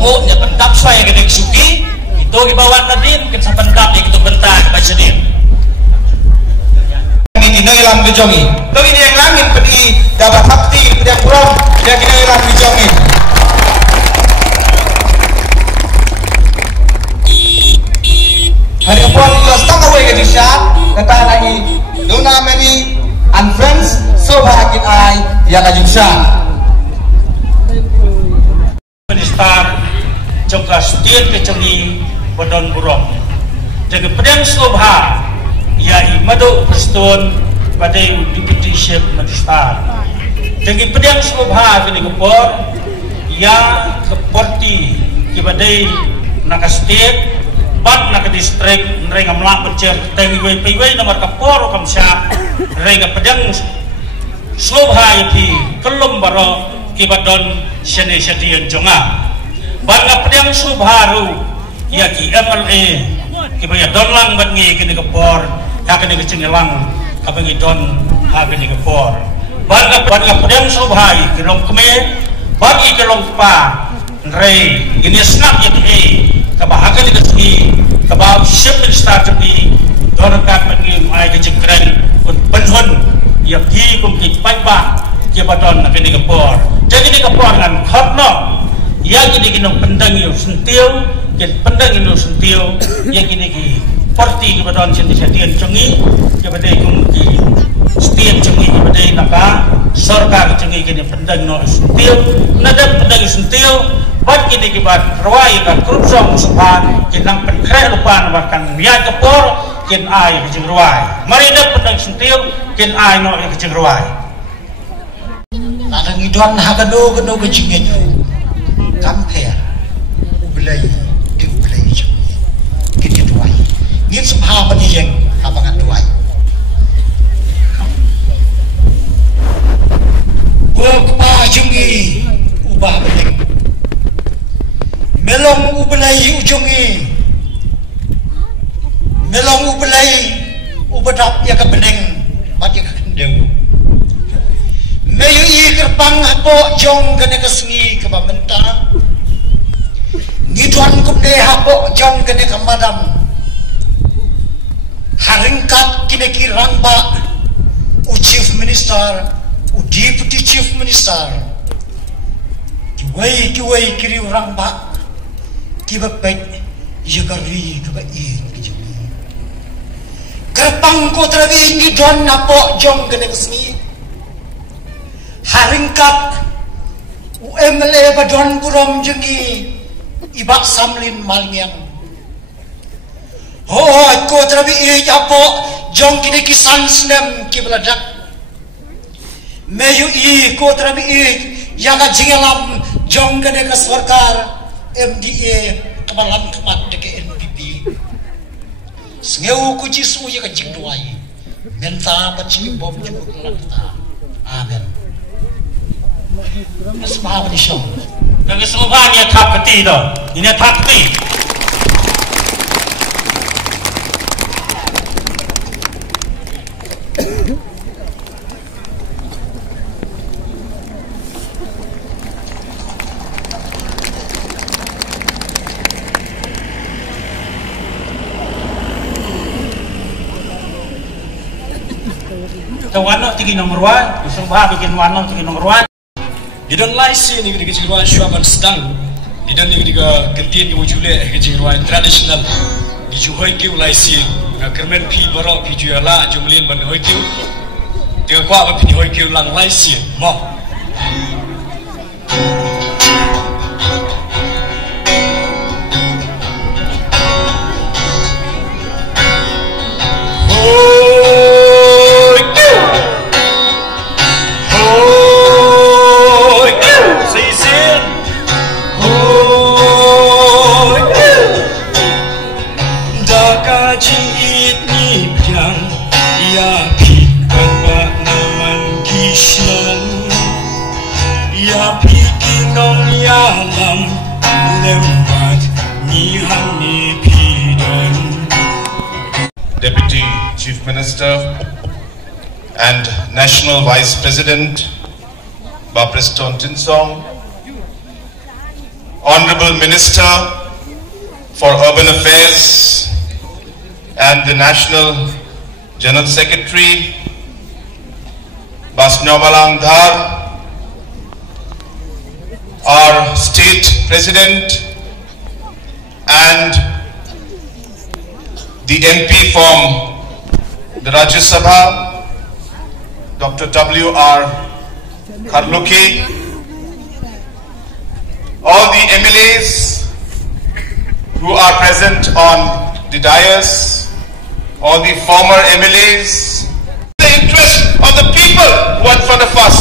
mo nya pendap saya gede suki itu ibawan nadin ken sa pendap itu bentang baca din ini ilang dijongi to ini yang langin pedi dapat hakti pedi puram dia kena ilang dijongi hari puan kelas tak away ke disha kata lagi dona many and friends so bahagit ai yang ajusha Minister juga setiap kecengi Badon Burong jaga pedang sobha ya imado perstun pada deputy chief minister jaga pedang sobha kini kepor ya keporti kibadai nak state bat nak distrik mereka melak bercer tengi wei nomor kepor kamsya mereka pedang sobha itu kelum baro kibadon sene sedian jonga bangga pedang subharu ya ki MLA kibaya donlang bangi kini kepor hakani kecengelang kabangi don hakani kepor bangga pedang subhai kilong keme bagi kilong pa rei ini snap ya ti kabahagan di kesini kabab shipping start di don kat bangi ai kecengkren un penhun ya pi kum ki paiba kibadon hakani kepor jadi ni kepor kan khotno yang ini kena pendang itu sentil, yang pendang itu sentil, yang ini ki parti kepada sentian cengi, kepada kemungki setian cengi kepada naka sorga cengi kena pendang itu sentil, nada pendang sentil, buat ini kibat rawai kan kurusong sepan, kita penkret lupan bahkan biar kepor, kita ai kecing rawai, mari dah pendang sentil, kita ai no kecing rawai. Ada ngidon hagado kecingnya. Compare ubelai di ubelai jauh kita tuai ngin semha bani yang abangan tuai bukpa jungi ubah bening melong ubelai ujungi melong ubelai ubadap ya ke bening mati ke kendeu Mayu i kerpang hapo jong kene kesengi kebamenta ngidwan kumde hapo jong kene kemadam haringkat kine kirangba u chief minister u deputy chief minister kiwai kiri rangba kibapet yagari keba i kijemi kerpang ko trabi ngidwan hapo jong kene kesengi haringkat UMLA Badon Burong jengi ibak samlin malingyang ko trabi apo jong kini kisan snem kibladak meyu ko trabi yaga jingalam jong kene ke sarkar MDA kemalan kemat deke NPP sngeu ku jisu yaga jingduai menta bacing bom juga kelanta amen Semua ni show. Dengan seluruhnya tak keti dah. Ini tak keti. Kawan nak tinggi nomor 1, semua bikin warna tinggi nomor 1. Di dalam laisi ni kita kejiruan syuaban sedang di dalam ni kita kentin wujule kejiruan tradisional di juhoi kiu laisi kermen pi barok pi juala jumlin ban hoi kiu tiga kwa pi hoi kiu lang laisi mo Deputy Chief Minister and National Vice President Preston Tinsong, Honorable Minister for Urban Affairs and the National General Secretary, Basnyobalang Dhar, our State President and the MP from the Rajya Sabha, Dr. W.R. Kharluki, all the MLAs who are present on the dais, all the former MLAs, the interest of the people who are in front of us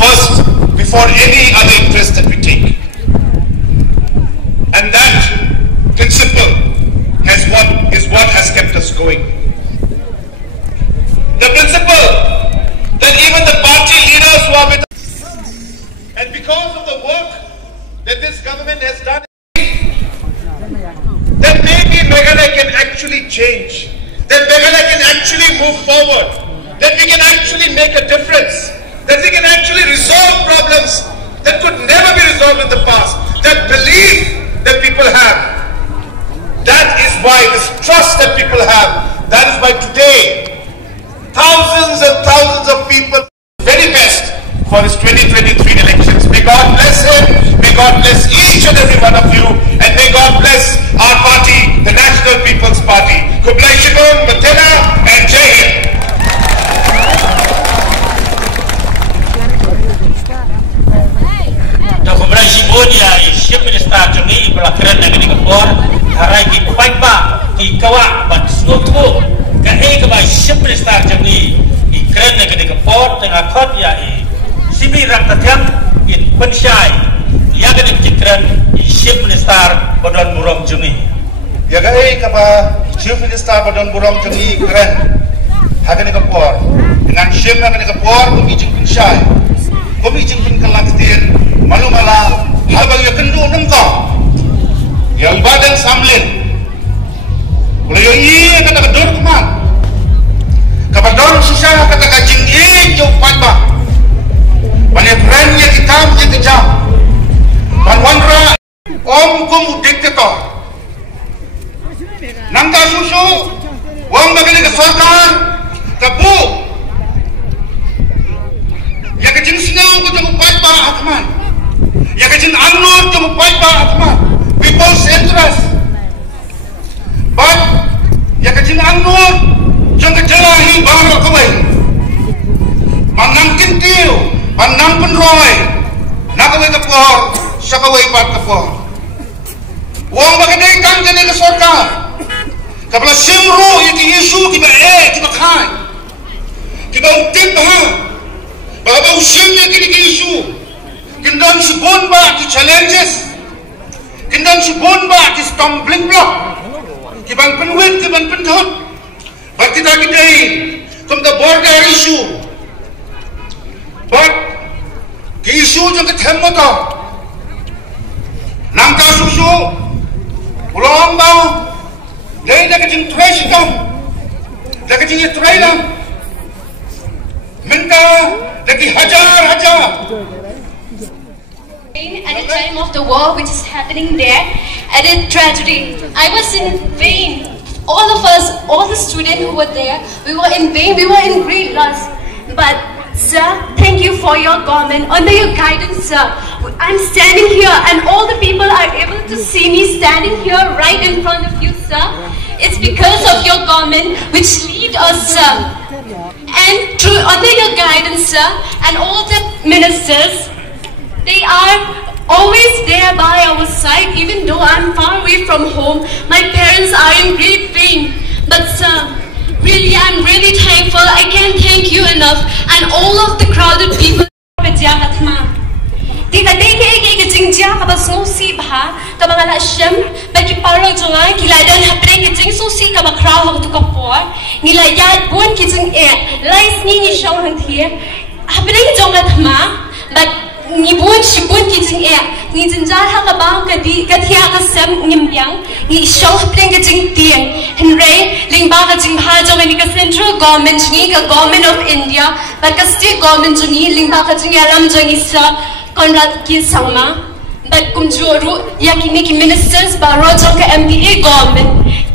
first before any other interest that we take. And that principle is what has kept us going. The principle that even the party leaders who are with us, and because of the work that this government has done, that maybe Meghalaya can actually change, that Meghalaya can actually move forward, that we can actually make a difference, that we can actually resolve problems that could never be resolved in the past. That belief that people have, that is why this trust that people have, that is why today thousands and thousands of people very best for his 2023 elections. May God bless him, may God bless each and every one of you, and may God bless our party, the National People's Party. Kublai Shikun, Mathena, and Jai Hind. Kublai Shikun ya Chief Minister Jami pelakran yang dikepor harai ki paikba ki kawa ban suatu kahe ke bai Chief Minister Jami ikran yang dikepor tengah khot ya Sibi Raktatyam in Pensyai ya kan dikran Chief Minister Badon Burong Jami ya kahe ke ba Chief Minister Badon Burong Jami ikran hagan dikepor dengan Chief hagan dikepor kami jing Pensyai kami jing Penkalaktir malu malah habang ya kendu nengkau yang badan samlin boleh yang iya kata kedor keman kapadon susah kata kajing jauh panjang banyak brandnya hitam yang kejam dan wandra om kum diktator nangka susu wang bagai kesorkan kebu ya kejing senang ku jauh panjang akman ya kajin anur jemu paita atma people's interest but ya kajin anur jeng kejelahi baru kawai manang kintiu manang penroy nakawai kepor sakawai pat kepor uang bagadai kang jene ke sorka kapala simru yaki isu kiba kiba khai kiba utip bahwa usimnya kini ke isu Kindan subon ba ki challenges, kindan subon ba ki stumbling block, kiban penwit, kiban penthut, but kita kidai from the border issue, but ki issue jang kethem moto, nangka susu, ulong ba, day na kajing trash kam, na kajing trail kam, minta lagi hajar. At the time of the war which is happening there, at a tragedy, I was in vain. All of us, all the students who were there, we were in vain, we were in great loss. But sir, thank you for your government. Under your guidance, sir, I'm standing here and all the people are able to see me standing here right in front of you, sir. It's because of your government which lead us, sir. And under your guidance, sir, and all the ministers, they are always there by our side, even though I'm far away from home. My parents are in great pain. But sir, really, I'm really thankful. I can't thank you enough. And all of the crowded people. But ni buon si buon kiting ni jinjar ha ka bang ka di ka thia ka sam ngim yang ni show pleng ka jing tiang henry ling ba ka jing ha jo ni ka central government ni ka government of India but ka state government ni ling ba ka jing alam jo ni sa Conrad ki sangma but kumjuru yakini ki ministers baro jong ka MPA government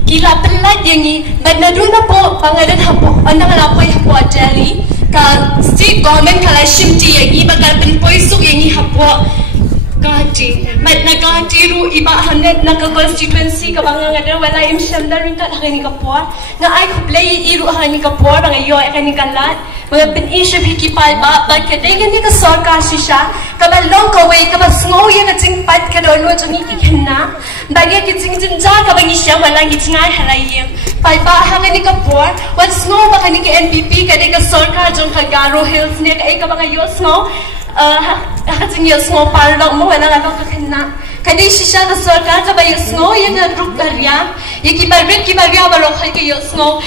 gila pelat yang ni but naduna po pangadan hapo andang lapoy hapo Delhi ka state government kala shimti yang bakal penpoisuk yang ni hapo Ganti, mat naganti ru iba hanet na constituency ka banga ngada wala im shamdar rin ka ni kapwa na ay kuplay iru ni kapwa banga yo ni kalat mga penisha bikipal ba kadeng ni ka sarkar shisha ka ba long ka way ka ba snow ya ka tingpat ka do no joni ikhenna bagya ki jingjinja ka bangi sha wala ki tingai harayem pai ba ni kapwa what snow ba ni ka NPP ka de ka sarkar jong ka Garo Hills ne ka banga yo snow hati ni semua parlok mo wala ngano kakena kadi shisha ka sarkar ka ba yusno ya na group karya ya ki barya barok hai ka yusno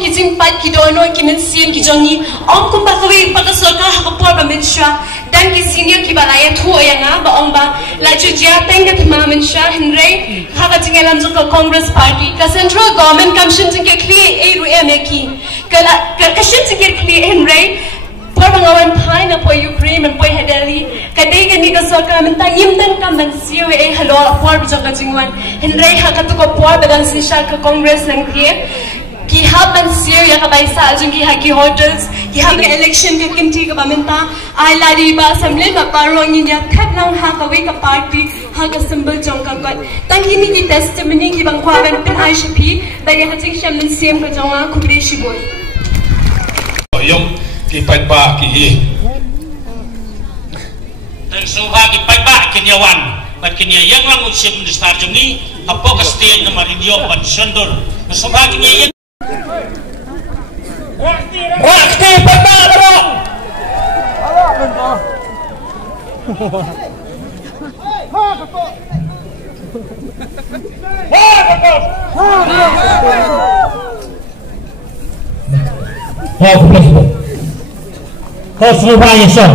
ki jimpat ki dono ki mensian ki joni om kum ba kawi pa ka sarkar ha por ba mensha dan ki senior ki balaya thu ya nga ba om ba la ju ja teng ka ma mensha henry ha ka tingalam jo ka Congress party ka central government commission ke kli e ru emeki kala ka shin ke kli henry por bangawan pai na po Ukraine and po Delhi kadai kan ni ka sarkar minta yimdan ka mansiyo halo por bijong ka jingwan henry ha ka to ko por bagang sisha ka Congress nang ki ha mansiyo ya ka baisa jung ki ha ki hotels ki ha election ka kimti ka minta ai lari ba assembly ka parong ni ya khat nang ha ka we ka party ha ka symbol jong ka got tang ki ni ki testimony ki bang kwa ban pen ICP ba ya ka jing shaman siem ka jong a kubri shiboy yung kipat ba kihi tersuha kipat ba kinyawan bat kinya yang lang usim distar jungi apo kastiin na marinyo ban sundur tersuha kinya yang wakti pada bro Kau banyak song.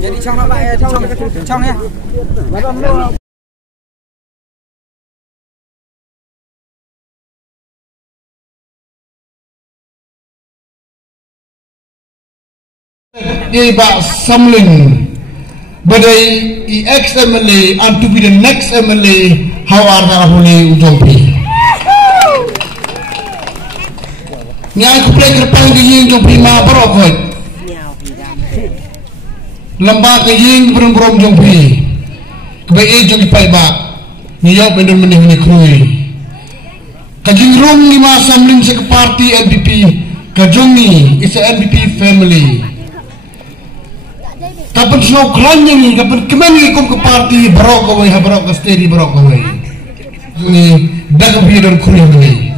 Jadi chong nó lại chong nha. Iba Samling badai ex MLA and to be the next MLA how are Rahuli Ujompi Nyai kuplay kerpang giying Jompi ma barokot lembak giying berum-berum Jompi kebai Jompi paiba niyau bendun menih ni krui kajing rung lima Samling se party NPP kajongi is a NPP family kapan snow klan ni kapan kemana ikut ke parti barok away barok ke steady barok away ini dah kebiaran kuliah ni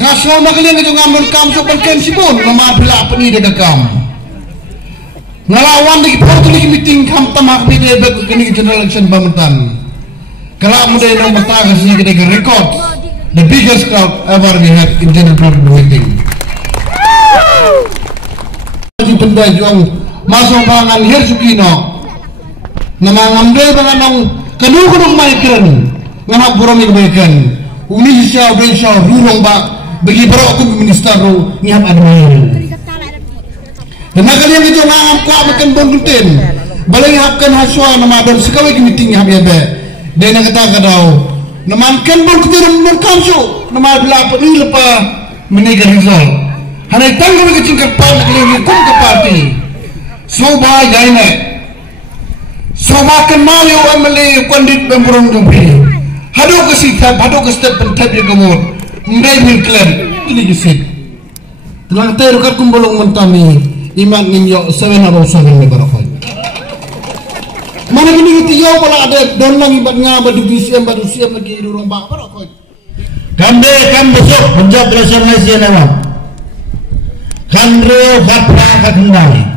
ngasal makanya itu ngambil kam so berken sibun nama bila apa ni dia kam ngelawan di parti meeting kam tamak bide beg kini general election Bametan kalau muda yang bertanya sini kita record the biggest crowd ever we had in general meeting di pendai juang masuk pangan Hersukino nama ngambil pangan kedua maikan ngamak burung kebaikan uni siau besau rurung bak bagi berok minister ru ngihap admin dan kalian itu ngam kuat makan bongkutin balai hapkan haswa nama dan sekali meeting ngihap ya be dan kata kadau nama kan bongkutin berkamsu nama bila ni lepa menikah result hanai tanggung ke cingkat pan kalian hukum ke parti Soba jaine, soba kenal yo MLA kondit pemurung Jompi. Hado kesitap, hado kesitap pentap ya kamu. Ngai milkler ini kesit. Telah terukat kumbolong mentami iman ninyo seven atau seven lebarakot. Mana ini kita yo pala ada don lang ibat ngaba di siam badu siam lagi durung bak barakot. Kambe kam besok menjawab belasan Malaysia nama. Kandro fatwa kakendali.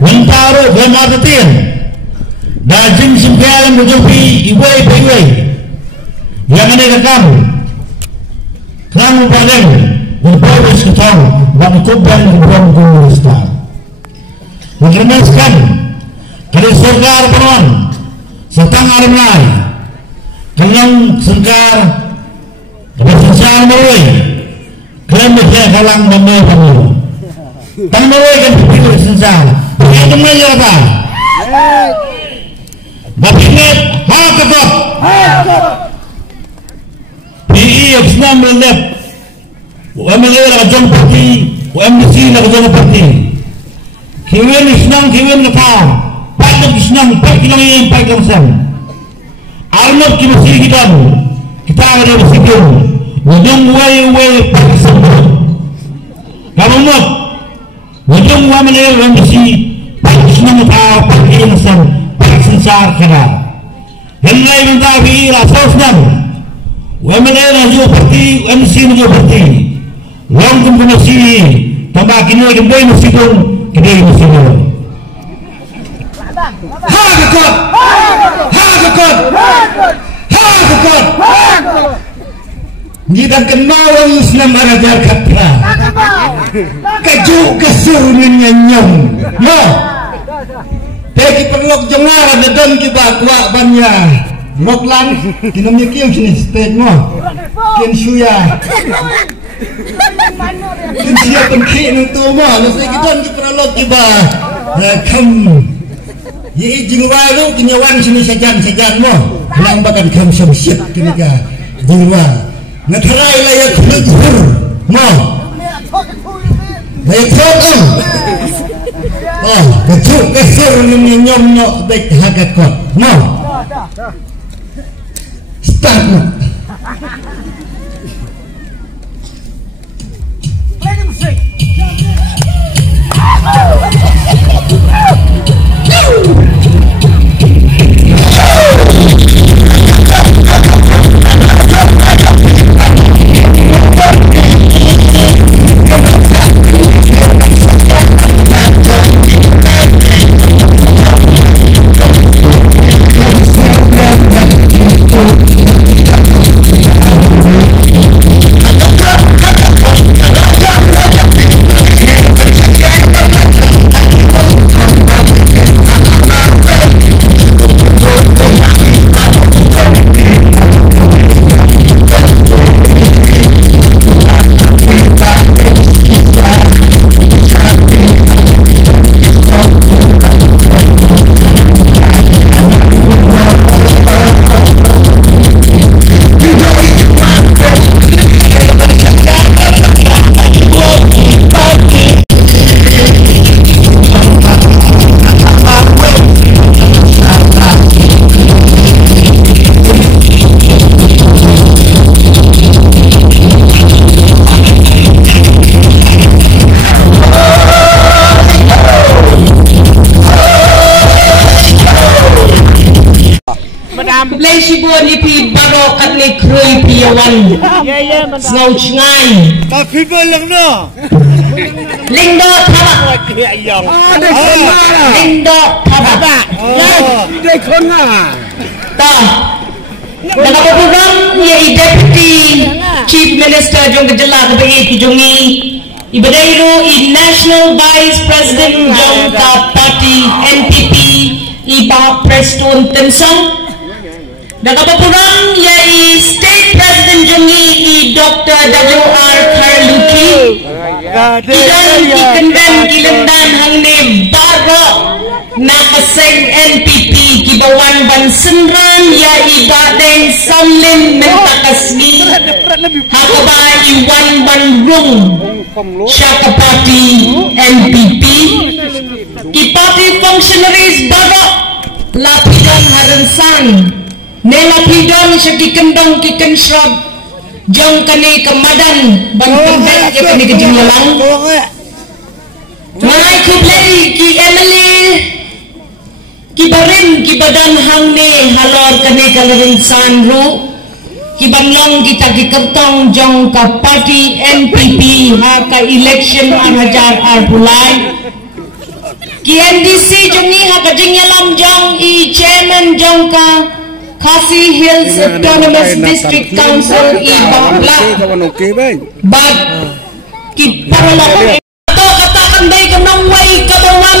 Wantaro gamadatin dajing simpialan Jompi iwai iwai yang ada kamu padang berbawis ketong dan kubang berbawang kumustar menjelaskan Kali Serkar Peron Setang Armai Kelang Serkar Bersensar Mawai Kelang Bersensar Kalang Bambal Pamu Tang Mawai kan Berpilih Bersensar Berpilih Kemai apa Bapinget Hakakot PI Absenam Melep UMLA Rajang Parti UMC Rajang Parti Kiwin Isnang Kiwin Katang Pakai Isnang Pakai Kinang Pakai Kangsang Arnab Kimasi Hidam Kita ada bersikir Wujung Wai Pakai Sambal Kamumot Wujung UMLA UMC Pakai Isnang Katang Pakai Kangsang Pakai Sensar Kena Henlai Mentah PI Rasa Senang UMLA Rajang Parti UMC Rajang Parti Long Kumpunasi Tambah kini Kedai Musikun Kedai Musikun Hakakot Hakakot Hakakot Ngidang kenawang Islam Arajar Katra Kaju Kasur Nyanyong No Teki perlok Jengara Dadan Kibak Wak Banya Loklan Kinamnya Kiyo Sini Stage Mo Kin Suya Kin Suya Pengki Nutu Mo Nasi Kiton Kiperlok Kibak Kam Yi Jingwa Lu Kinyawan Sini Sajan Mo Lambakan Kam Syamsyid Kinika Jingwa Ngatarai Layak Lughur Mo Layak Sokom Oh Kejuk Kesur Nyom Nyok Baik Hakakot Mo Start mo Play the music Lấy si buồn đi phi baro cắt lấy khơi phi awan ngầu ngay Ta phi bơ lưng đó linh đo thaba linh đo thaba đây con à ta dalam program ye Deputy Chief Minister jong kejala kebaik jongi ibadairu i National Vice President jong ka party NPP iba Preston Tensong Nakapapuran yai State President Jongi i Dr. W.R. Karluki Ilan ikendan ilendan hangne baro nakaseng NPP kibawan bansenran yai badeng samlin mentakasni hakaba iwan bandung syaka party NPP ki party functionaries baro lapidan harensan Nela pidon syaki kendang kiken shrub jong kani kemadan banteng ke kani kejinglalang Mai kublai ki Emily ki barin ki badan hangne halor kani kalarin sanru ki banlong kita ki kertong jong ka party NPP ha ka election hajar arbulai ki NDC jongi ha ka jinglalang jong i chairman jong ka Khasi Hills Autonomous District Council Ibabla But Kiparala Katakan day kanang way kabawan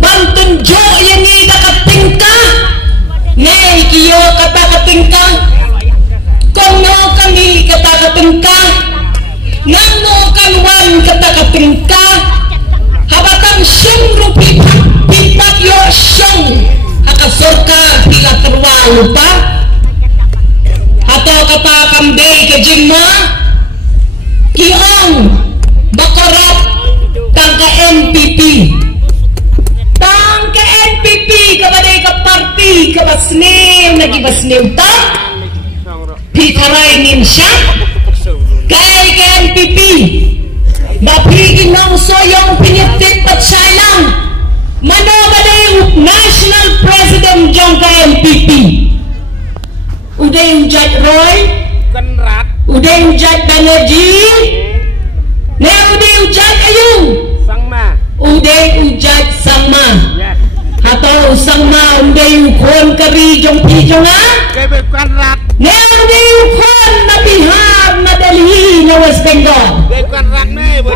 Bantun jo yang i tingkah nang no kanwan kata katingkah habatang siyang rupi pipat yo siyang akasurka pila terwalu pa atau kata kambay kajingma kiong bakorat tangka NPP tangka NPP kabadai ka parti kabasnew nagibasnew ta pitaray nin siya kay ka NPP bapigin ng soyong pinitip at sayang manobadai national president jong ka NPP uday ujat Roy uday ujat Banerjee ne uday ujat Ayung uday ujat Sangma atau Sangma uday ukon kari jong pijong ha ne uday ukon na Bihar na Delhi na West Bengal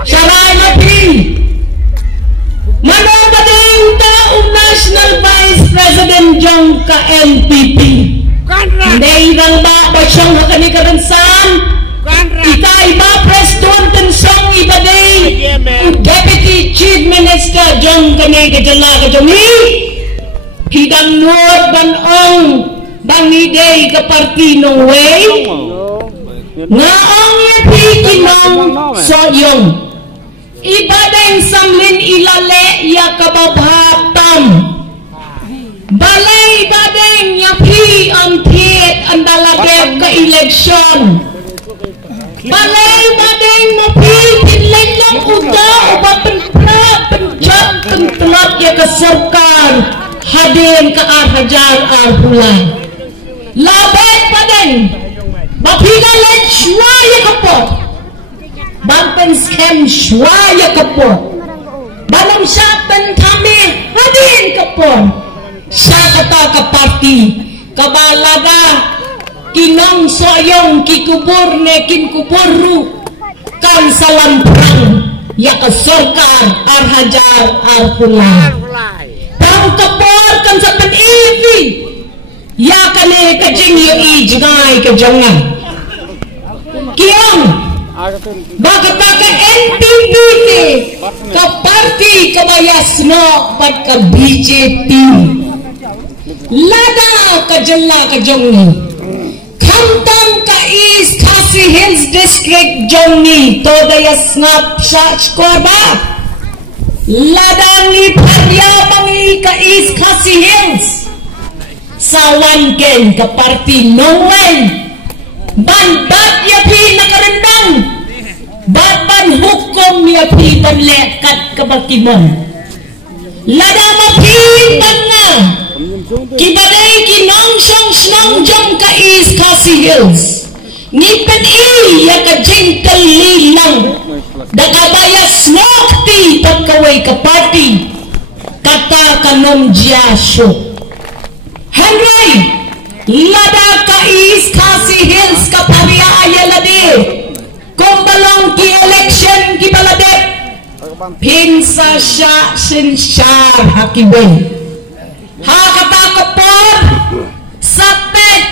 saray mapi manobadai uta national vice president jong ka NPP Hindi lang ba siyang hakani karansan? Itay ba prestuan kansang ibaday? Deputy Chief Minister Jong kani kajala kajami? Kidang nuot banong bangiday kaparti nung way? Ngaong yapikinong soyong ibaday samlin ilale ya kababhatam balay badeng yapi ang tiet ang dalagay ka eleksyon balay badeng mapi pinlay lang uga uba pentlap ya ka sarkar hadin ka arhajar arhulan labay badeng mapiga let shwa ya kapo bampen scam shwa ya kapo balam syapan kami hadin kapo sa kata ka parti kabalaga kinang soyong kikubur ne kinkuburu kan salamprang ya ka sarkar arhajar arhulan tang kapor kan sa pen-ivi ya kane kajing yo ijnay kajangan kiyong bakit ka NPP ka parti kabayasno pat ka BJP lada kajalla kajongi kamtam ka East Khasi Hills District jongi to daya snapshot korba lada ni parya bangi ka East Khasi Hills sawan ken ka parti nongwen ban yapi nakarendang ban hukum yapi panlekat kabatimon lada mapitan na kibaday kinong siyang snong jong ka East Khasi Hills ngipen ya ka jengkel lilang dakabayas nokti pagkaway ka party kata kanom jiyasyo Henry lada ka East Khasi Hills ka pariaya ladi kumbalong ki election ki baladet pinsa siya sinsyar hakibay hakata kapor sapet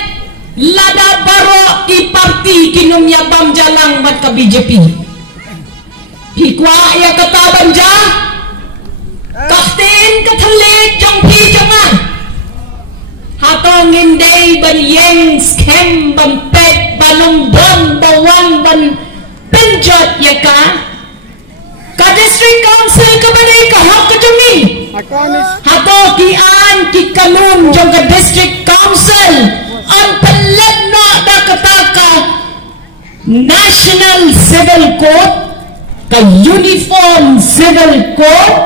lada baro ki parti kinunyabam jalang mat ka BJP hikwa ya kata banja kaktin kathalit jong pijangan hatong inday ban yeng scam ban pet balong don bawang ban penjot ya ka district council ka banay ka hak ka jumi hato ki an ki kanun jong ka district council ang palat na dakataka national civil code ka uniform civil code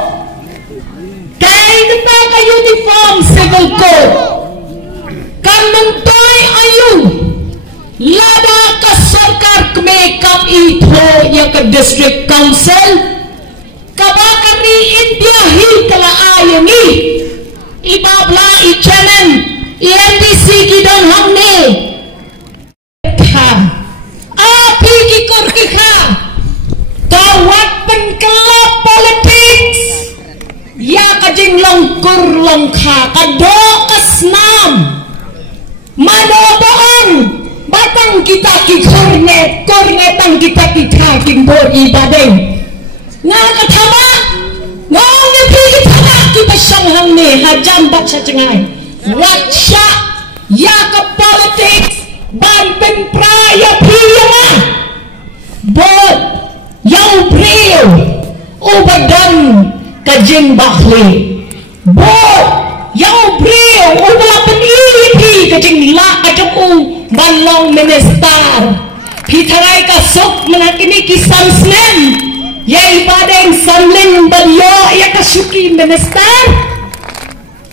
kay ka uniform civil code kanuntoy ayun lada ka sarkar kumekap ito yung ka district council kabakari India kala ayami ibabla ichanan INDC kidon hamne api kikorki ka tawat pengkelap politics ya kajing langkur langka kado kasnam manoboong batang kita ki kornetang kita ki thaking bo ibadeng nga kathama ngong ni phi kathama ki pasang hang ne hajam bacha cengai wacha ya ka politics ban pen praya phiyama bot yau brio ubadan kajing bakhli bot yau brio ubala penili phi kajing la ajak banlong minister pitharai ka sok menakini kisan slen yai badeng samling balyo ya ka suki minister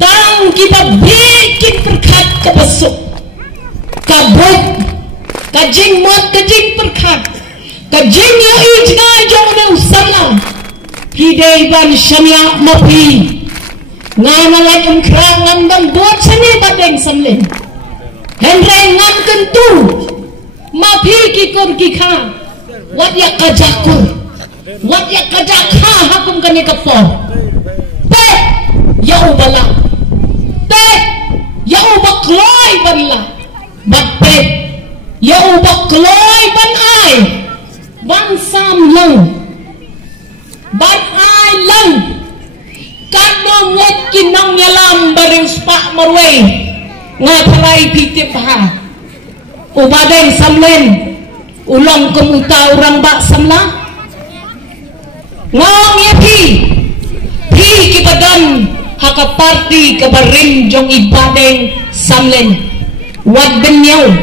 tang kita bikin perkat ka besok ka bot ka jing mot ka jing perkat ka jing yo ijna jong ne usala pidei ban shania mapi ngana lakum krangan ban bot sani badeng samling Henry ngam kentu mapi kikor kikha wat ya kajakur wat ya kajakha hakum kani kapo te ya ubala te ya ubakloi banla batte ya ubakloi ban ai ban sam lang ban ai lang kadno wot kinang yalam bareng spa marway ngaparai pitip ha ubadeng samlen ulong kemuta orang bak samla ngong ya pi kibadan haka parti kabarin jong ibadeng samlen wat benyau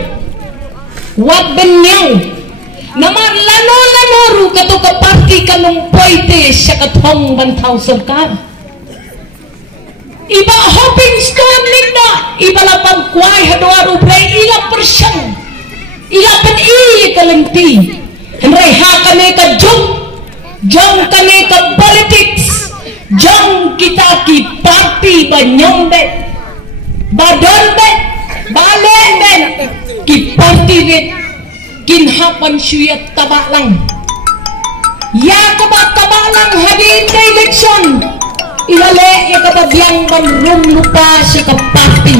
namar lano ru kato ka parti kanong poite siya katong bantau serkar iba hopping stone linda iba lapang kuai hadoar ublay ila persen ila pen kalenti henry ha kane ka jong kane ka politics jong kita ki parti banyong de badon de balen de ki parti de kinhapan syuyat tabak lang ya kabak lang hadin de election ilale ya kababyang banrum lupa siya ka party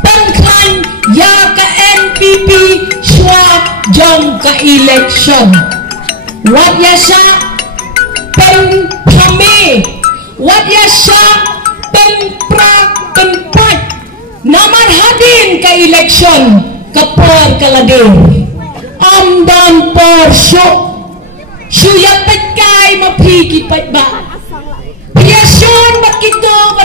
pangkan ya ka NPP siya jong ka election wat ya siya pen pami wat ya siya pen prak namar hadin ka election kapor kaladin amdan porso siya petkay mapikipad ba Piyasyon ba't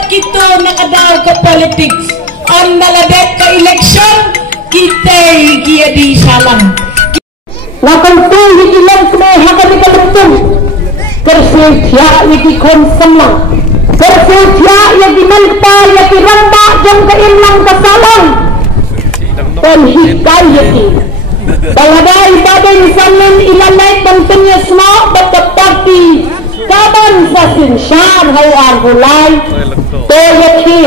kito nakadaw ka politics ang naladet ka election kita'y di salang nakantong ilang kumeha kami kalutong kersefya yagi konsamlang kersefya yagi manta yagi ramba jang kailang kasalang dan hikay yagi baladay badeng samin ilalay dan penyesma ba't party kaban sa sinsyar hay ang hulay to yaki